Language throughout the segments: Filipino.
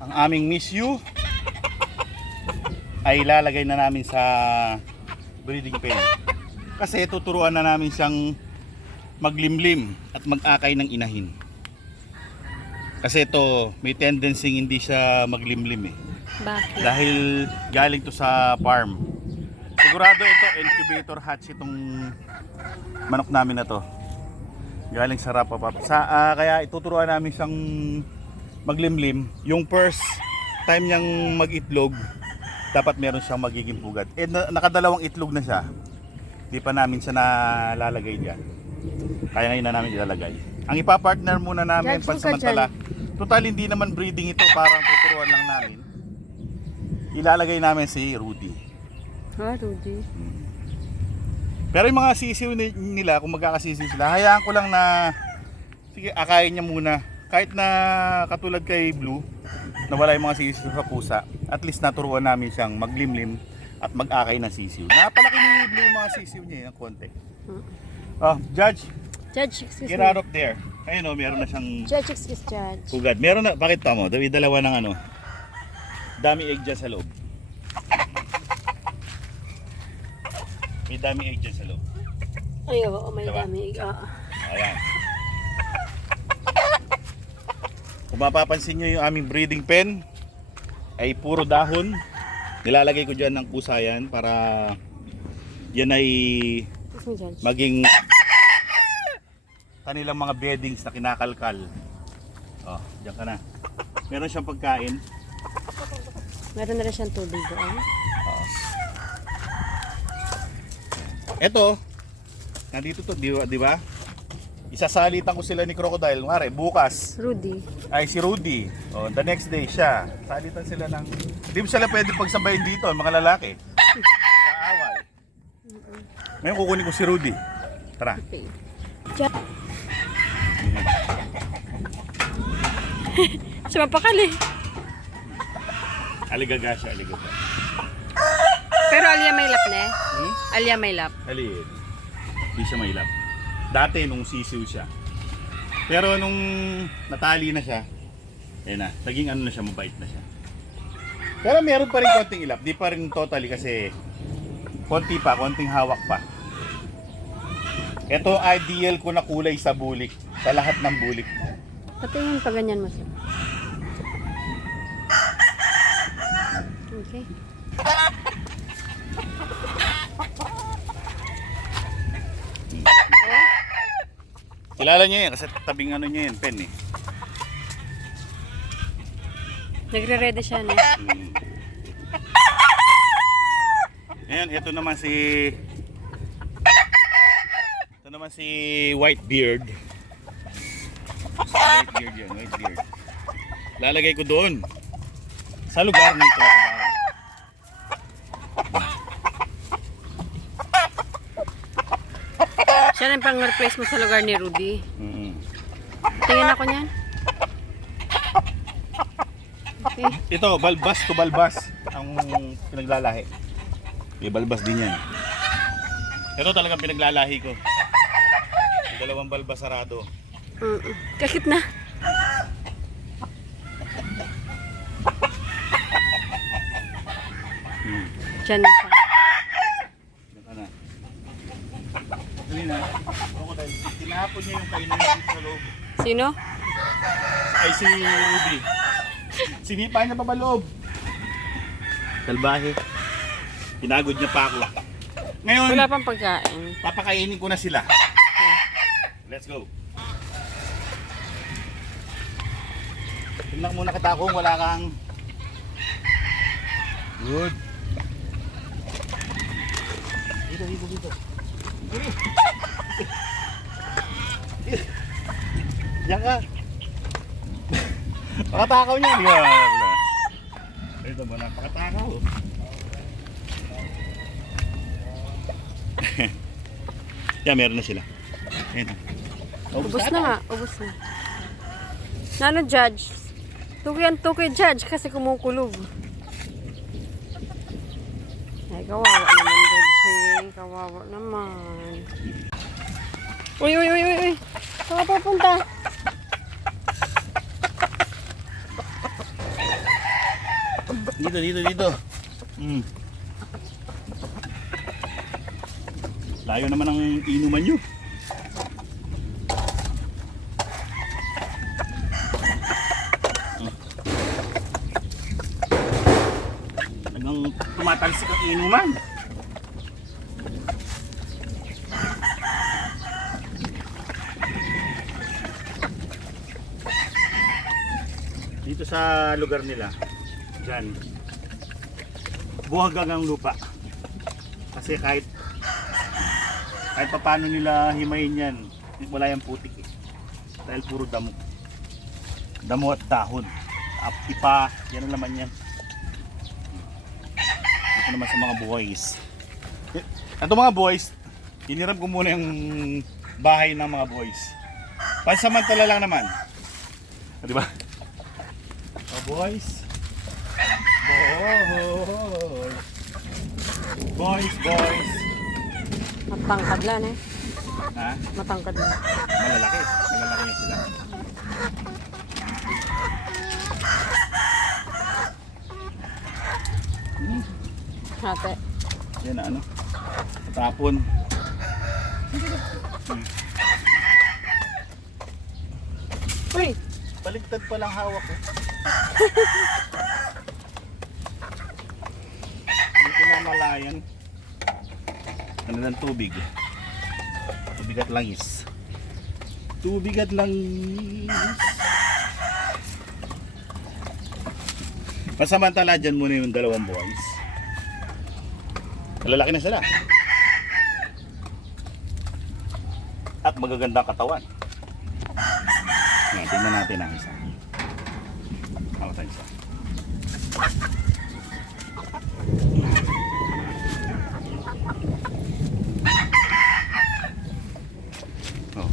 ang aming miss you ay ilalagay na namin sa breeding pen. Kasi tuturuan na namin siyang maglimlim at mag-akay ng inahin. Kasi ito, may tendency hindi siya maglimlim eh. Bakit? Dahil galing to sa farm. Sigurado ito, incubator hatch itong manok namin na to. Galing sa Rapapap. Sa, ah, kaya ituturuan namin siyang maglimlim. Yung first time niyang mag-itlog, dapat meron siyang magiging pugat. Eh, na- nakadalawang itlog na siya. Di pa namin siya nalalagay dyan. Kaya ngayon na namin ilalagay. Ang ipapartner muna namin Judge, pansamantala. Total hindi naman breeding ito, parang tuturuan lang namin. Ilalagay namin si Rudy. Ha, Rudy? Pero yung mga sisiw ni- nila, kung magkakasisiw sila, hayaan ko lang na sige, akayin niya muna. Kahit na katulad kay Blue, nawala yung mga sisiw sa pusa, at least naturuan namin siyang maglimlim at mag-akay ng sisiw. Napalaki ni Blue yung mga sisiw niya ng konti. Oh, Judge, Judge, excuse get me. out of there. Ayun o, meron na siyang Judge, excuse Judge. Pugad. Meron na, bakit tamo? Dawi dalawa ng ano. Dami egg dyan sa loob. May dami egg dyan sa loob. Ay, oo, may Diba? dami. Ah, Ayan. Kung mapapansin nyo yung aming breeding pen, ay puro dahon. Nilalagay ko dyan ng pusa yan para yan ay maging kanilang mga beddings na kinakalkal. Oh, diyan ka na. Meron siyang pagkain. Meron na rin siyang tubig doon. Eto, nandito to, di, di ba? Isasalitan ko sila ni Crocodile. Ngari, bukas Rudy. ay si Rudy. Oh, the next day siya. Salitan sila ng... Hindi mo sila pwede pagsabayin dito, mga lalaki. Kaaway. Ngayon kukunin ko si Rudy. Tara. Okay. Siya mapakali. Aligaga siya, aligaga. Pero alya may lap ne? Hmm? Alya may lap. Halid. Hindi siya mailap. Dati nung sisiw siya. Pero nung natali na siya, eh na, naging ano na siya, mabait na siya. Pero meron pa rin konting ilap. Di pa rin totally kasi konti pa, konting hawak pa. Ito ideal ko na kulay sa bulik. Sa lahat ng bulik. Patingin pa ganyan mo siya. Okay. Kilala niya yan kasi tabing ano niya yan, pen eh. Nagre-ready siya ne? Hmm. Ayan, ito naman si Ito naman si Whitebeard. Whitebeard yan, Whitebeard. Lalagay ko doon. Sa lugar nito. Siya rin pang replace mo sa lugar ni Rudy. Mm. Tingin ako niyan. Okay. Ito, balbas to balbas ang pinaglalahi. May balbas din yan. Ito talagang pinaglalahi ko. Yung dalawang balbas sarado. Mm Kakit na. Hmm. Diyan na siya. Diyan ka na. Dali na. Ako dahil tinapon niya yung kainan dito sa loob. Sino? Ay si Ruby. Sinipa niya pa ba loob? Salbahe. Pinagod niya pa ako. Ngayon, Wala pang pagkain. papakainin ko na sila. Let's go. Tingnan muna kita kung wala kang Good. Dito, dito, dito. Diyan ka. Pakatakaw niya. Di ba? Ito mo na, pakatakaw. Yan, meron na sila. Ayan. Ubus na nga. Ubus na. Nano, Judge? Tukoy yan, tukoy, Judge, kasi kumukulog. Ay, kawawa naman, Judge. eh. Kawawa naman. Uy, uy, uy, uy, uy. Saan ka pupunta? Dito, dito, dito. Mm. Layo naman ang inuman nyo. Mm. Hanggang tumatalsik ang inuman. Dito sa lugar nila, dyan, buhagang ang lupa. Kasi kahit kahit paano nila himayin yan, wala yung putik eh. Dahil puro damo. Damo at dahon. At ipa, yan ang laman yan. Ito naman sa mga boys. Ito mga boys, hiniram ko muna yung bahay ng mga boys. Pansamantala lang naman. Di ba? Mga boys. Boys. Boys, boys. Matangkad lang eh. Ha? Matangkad lang. Malalaki. Malalaki yan sila. Ate. Yan na ano. Tapon. Uy! Baligtad pa lang hawak ko. Dito na malayan. Ano ng tubig? Tubig at langis. Tubig at langis. Pasamantala dyan muna yung dalawang boys. Malalaki na sila. At magagandang katawan. Yan, tingnan natin ang isa. Ako tayo isa. Oh.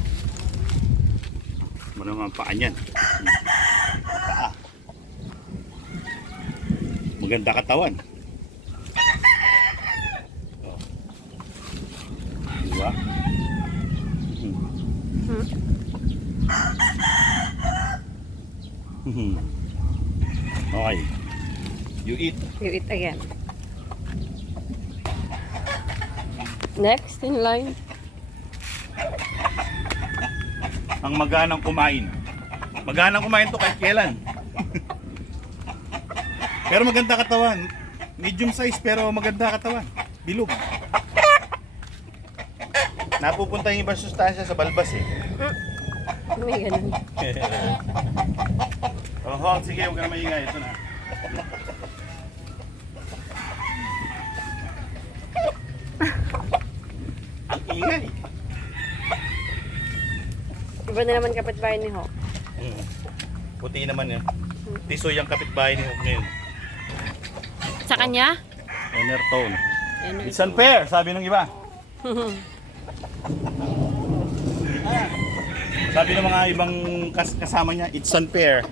Ano naman ang paa niyan? Paa. Maganda katawan. Oh. Diba? Hmm. Hmm. Okay. You eat. You eat again. Next in line. Ang maganang kumain. Maganang kumain to kahit kailan. pero maganda katawan. Medium size pero maganda katawan. Bilog. Napupunta yung ibang sustansya sa balbas eh. May ganun. Oho, sige, huwag ka na maingay. Ito na. Ang ingay. Iba na naman kapitbahay ni Ho. Hmm. Puti naman eh. Tisoy ang kapitbahay ni Hug ngayon. Sa kanya? Inner tone. Ano It's unfair, sabi ng iba. Sabi ng mga ibang kas kasama niya, it's unfair.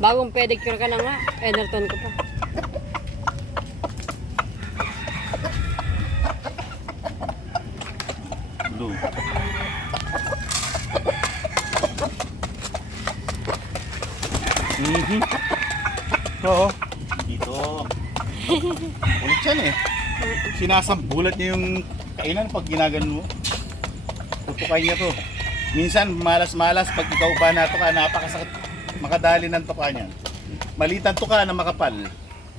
Bagong pedicure ka na nga. Enerton ko pa. Blue. Mhm. Oo. Dito. Ulit yan eh. Sinasambulat niya yung kainan pag ginaganon mo. Tutukay niya to. Minsan malas-malas pag ikaw ba na ka napakasakit makadali ng tuka niya. Malitan tuka na makapal.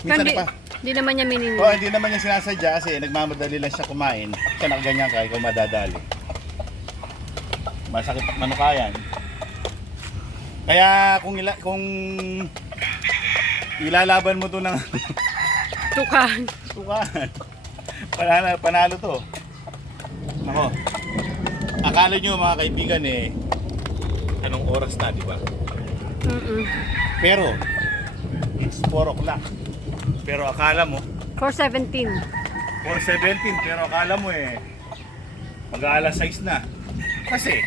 Minsan Hindi, pa. hindi naman niya mininin. Oh, hindi naman niya sinasadya kasi nagmamadali lang siya kumain. Siya nakaganyan ka, ikaw madadali. Masakit at manukayan. Kaya kung ila, kung ilalaban mo to ng Tukan. tukan, panalo, panalo to. Nako. Akala nyo mga kaibigan eh, anong oras na, di ba? Mm-mm. Pero, it's 4 o'clock. Pero akala mo, 417. 4.17 pero akala mo eh mag-aalas 6 na kasi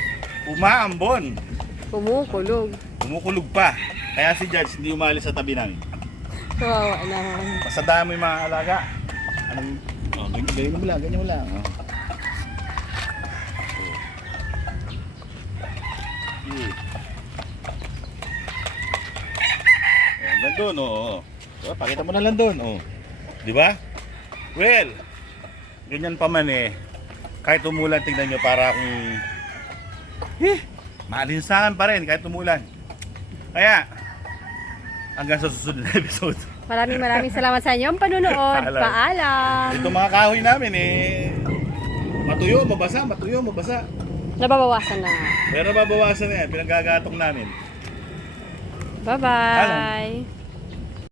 umaambon Kumukulog. kumukulog pa kaya si Judge hindi umalis sa tabi namin Kawawa naman. Basta dami yung mga alaga. Anong, oh, ganyan mo lang, ganyan mo lang. Oh. oh. Ayan, nandun, oo. Oh, oh. Oh, pakita mo na lang doon, oh. Di ba? Well, ganyan pa man eh. Kahit umulan, tingnan nyo para kung... Eh, malinsahan pa rin kahit umulan. Kaya, hanggang sa susunod na episode. Maraming maraming salamat sa inyong panunood. Paalam. Paalam. Ito mga kahoy namin eh. Matuyo, mabasa, matuyo, mabasa. Nababawasan na. Pero babawasan na yan, pinagagatong namin. Bye-bye.